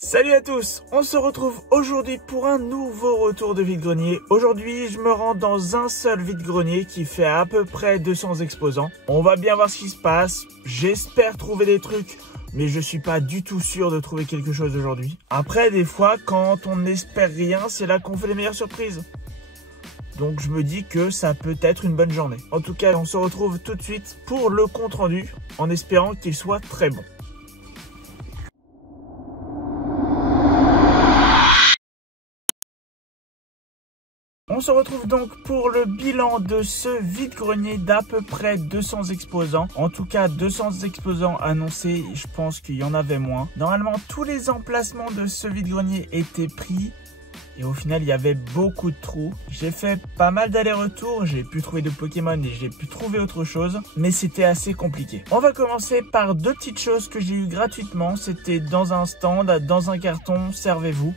Salut à tous, on se retrouve aujourd'hui pour un nouveau retour de vide-grenier. Aujourd'hui, je me rends dans un seul vide-grenier qui fait à peu près 200 exposants. On va bien voir ce qui se passe. J'espère trouver des trucs, mais je suis pas du tout sûr de trouver quelque chose aujourd'hui. Après, des fois, quand on n'espère rien, c'est là qu'on fait les meilleures surprises. Donc je me dis que ça peut être une bonne journée. En tout cas, on se retrouve tout de suite pour le compte rendu, en espérant qu'il soit très bon. On se retrouve donc pour le bilan de ce vide-grenier d'à peu près 200 exposants. En tout cas, 200 exposants annoncés, je pense qu'il y en avait moins. Normalement, tous les emplacements de ce vide-grenier étaient pris. Et au final, il y avait beaucoup de trous. J'ai fait pas mal d'allers-retours, j'ai pu trouver de Pokémon et j'ai pu trouver autre chose. Mais c'était assez compliqué. On va commencer par deux petites choses que j'ai eues gratuitement. C'était dans un stand, dans un carton, servez-vous.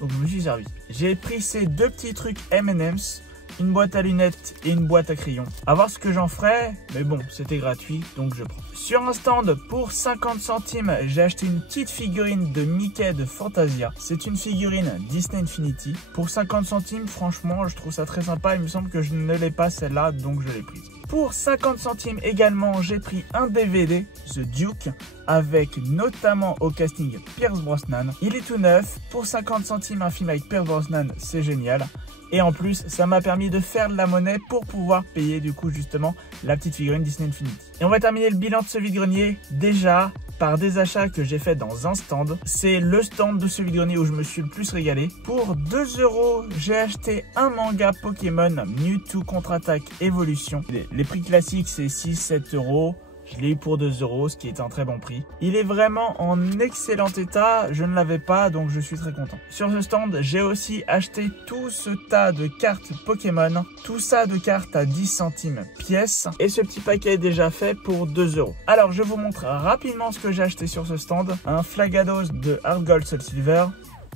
Donc je me suis servi. J'ai pris ces deux petits trucs M&M's, une boîte à lunettes et une boîte à crayons. À voir ce que j'en ferai, mais bon, c'était gratuit, donc je prends. Sur un stand, pour 50 centimes, j'ai acheté une petite figurine de Mickey de Fantasia. C'est une figurine Disney Infinity. Pour 50 centimes, franchement, je trouve ça très sympa. Il me semble que je ne l'ai pas celle-là, donc je l'ai prise. Pour 50 centimes également, j'ai pris un DVD, The Duke, avec notamment au casting Pierce Brosnan. Il est tout neuf. Pour 50 centimes, un film avec Pierce Brosnan, c'est génial. Et en plus, ça m'a permis de faire de la monnaie pour pouvoir payer du coup justement la petite figurine Disney Infinity. Et on va terminer le bilan de ce vide-grenier déjà par des achats que j'ai fait dans un stand. C'est le stand de ce vide-grenier où je me suis le plus régalé. Pour 2 €, j'ai acheté un manga Pokémon Mewtwo Contre-Attaque Evolution. Les prix classiques, c'est 6-7 €. Je l'ai eu pour 2 €, ce qui est un très bon prix. Il est vraiment en excellent état. Je ne l'avais pas, donc je suis très content. Sur ce stand, j'ai aussi acheté tout ce tas de cartes Pokémon. Tout ça de cartes à 10 centimes pièce. Et ce petit paquet est déjà fait pour 2 €. Alors, je vous montre rapidement ce que j'ai acheté sur ce stand. Un Flagados de Hard Gold Soul Silver.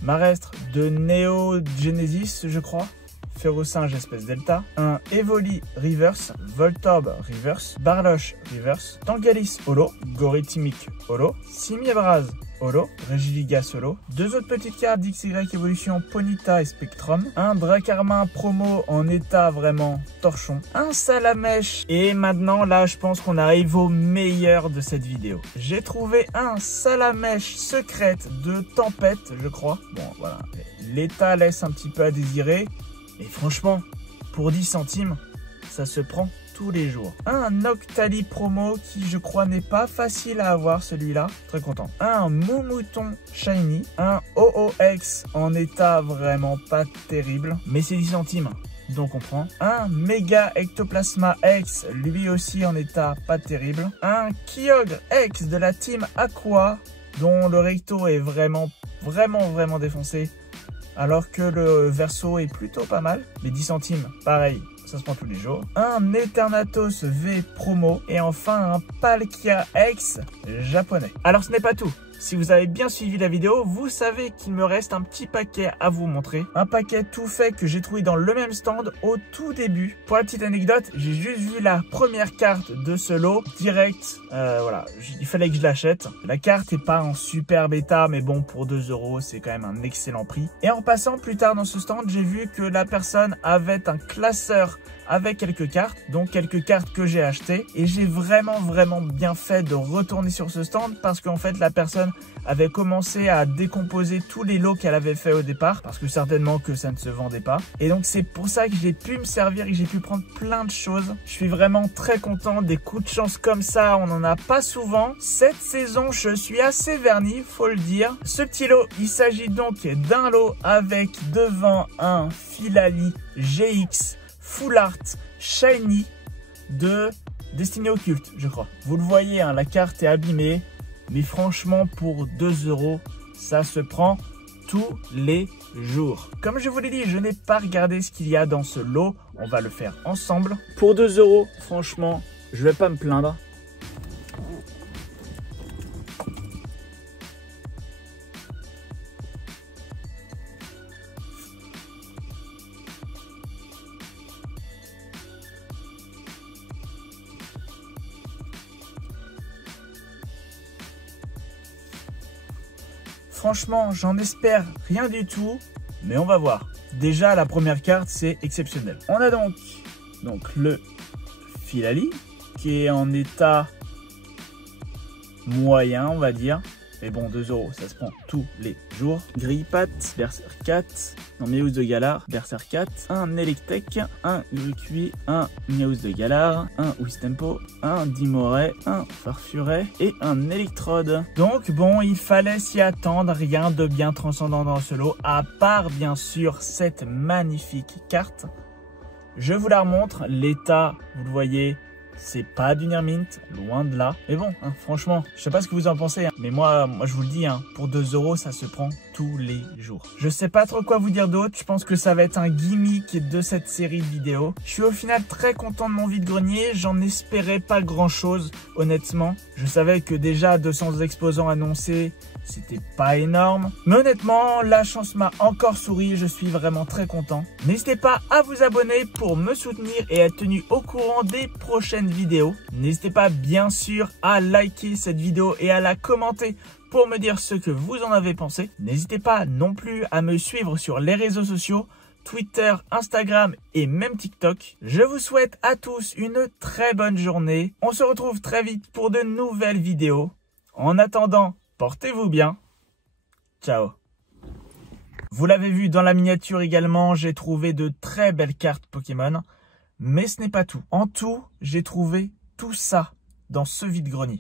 Marestre de Neo Genesis, je crois. Ferrosinge espèce Delta, un Evoli Reverse, Voltorb Reverse, Barloche Reverse, Tangalis Holo, Goritimic Holo, Simiebraz Holo, Regigigas Holo, deux autres petites cartes d'XY Evolution Ponyta et Spectrum, un Dracarmin promo en état vraiment torchon, un Salamèche et maintenant là je pense qu'on arrive au meilleur de cette vidéo. J'ai trouvé un Salamèche secrète de Tempête je crois. Bon voilà, l'état laisse un petit peu à désirer. Et franchement, pour 10 centimes, ça se prend tous les jours. Un Noctali promo qui, je crois, n'est pas facile à avoir celui-là. Très content. Un Moumouton Shiny. Un OOX en état vraiment pas terrible. Mais c'est 10 centimes, donc on prend. Un Mega Ectoplasma X, lui aussi en état pas terrible. Un Kyogre X de la team Aqua, dont le recto est vraiment défoncé. Alors que le verso est plutôt pas mal. Les 10 centimes, pareil, ça se prend tous les jours. Un Eternatus V promo. Et enfin un Palkia X japonais. Alors ce n'est pas tout. Si vous avez bien suivi la vidéo, vous savez qu'il me reste un petit paquet à vous montrer. Un paquet tout fait que j'ai trouvé dans le même stand au tout début. Pour la petite anecdote, j'ai juste vu la première carte de ce lot direct. Voilà, il fallait que je l'achète. La carte est pas en super bêta, mais bon, pour 2 €, c'est quand même un excellent prix. Et en passant plus tard dans ce stand, j'ai vu que la personne avait un classeur avec quelques cartes, donc quelques cartes que j'ai achetées. Et j'ai vraiment bien fait de retourner sur ce stand parce qu'en fait, la personne avait commencé à décomposer tous les lots qu'elle avait fait au départ parce que certainement que ça ne se vendait pas. Et donc, c'est pour ça que j'ai pu me servir et que j'ai pu prendre plein de choses. Je suis vraiment très content. Des coups de chance comme ça, on n'en a pas souvent. Cette saison, je suis assez verni, faut le dire. Ce petit lot, il s'agit donc d'un lot avec devant un Filali GX Full Art Shiny de Destiny Occulte, je crois. Vous le voyez, hein, la carte est abîmée. Mais franchement, pour 2 €, ça se prend tous les jours. Comme je vous l'ai dit, je n'ai pas regardé ce qu'il y a dans ce lot. On va le faire ensemble. Pour 2 €, franchement, je vais pas me plaindre. Franchement, j'en espère rien du tout, mais on va voir. Déjà, la première carte, c'est exceptionnel. On a donc le Filali, qui est en état moyen, on va dire. Mais bon, 2 €, ça se prend tous les jours. Grippat, Berserkat, non, Meowth de Galar, Berserkat, un Electek, un Gricui, un Meowth de Galar, un Wistempo, un Dimoray, un Farfuret et un Electrode. Donc bon, il fallait s'y attendre, rien de bien transcendant dans ce lot, à part bien sûr cette magnifique carte. Je vous la remontre, l'état, vous le voyez, c'est pas du Near Mint, loin de là. Mais bon, hein, franchement, je sais pas ce que vous en pensez, hein, mais moi je vous le dis, hein, pour 2 €, ça se prend tous les jours. Je sais pas trop quoi vous dire d'autre, je pense que ça va être un gimmick de cette série de vidéos. Je suis au final très content de mon vide-grenier, j'en espérais pas grand chose, honnêtement. Je savais que déjà 200 exposants annoncés, c'était pas énorme. Mais honnêtement, la chance m'a encore souri, je suis vraiment très content. N'hésitez pas à vous abonner pour me soutenir et être tenu au courant des prochaines vidéos. N'hésitez pas bien sûr à liker cette vidéo et à la commenter pour me dire ce que vous en avez pensé. N'hésitez pas non plus à me suivre sur les réseaux sociaux, Twitter, Instagram et même TikTok. Je vous souhaite à tous une très bonne journée. On se retrouve très vite pour de nouvelles vidéos. En attendant, portez-vous bien. Ciao. Vous l'avez vu dans la miniature également, j'ai trouvé de très belles cartes Pokémon. Mais ce n'est pas tout. En tout, j'ai trouvé tout ça dans ce vide-grenier.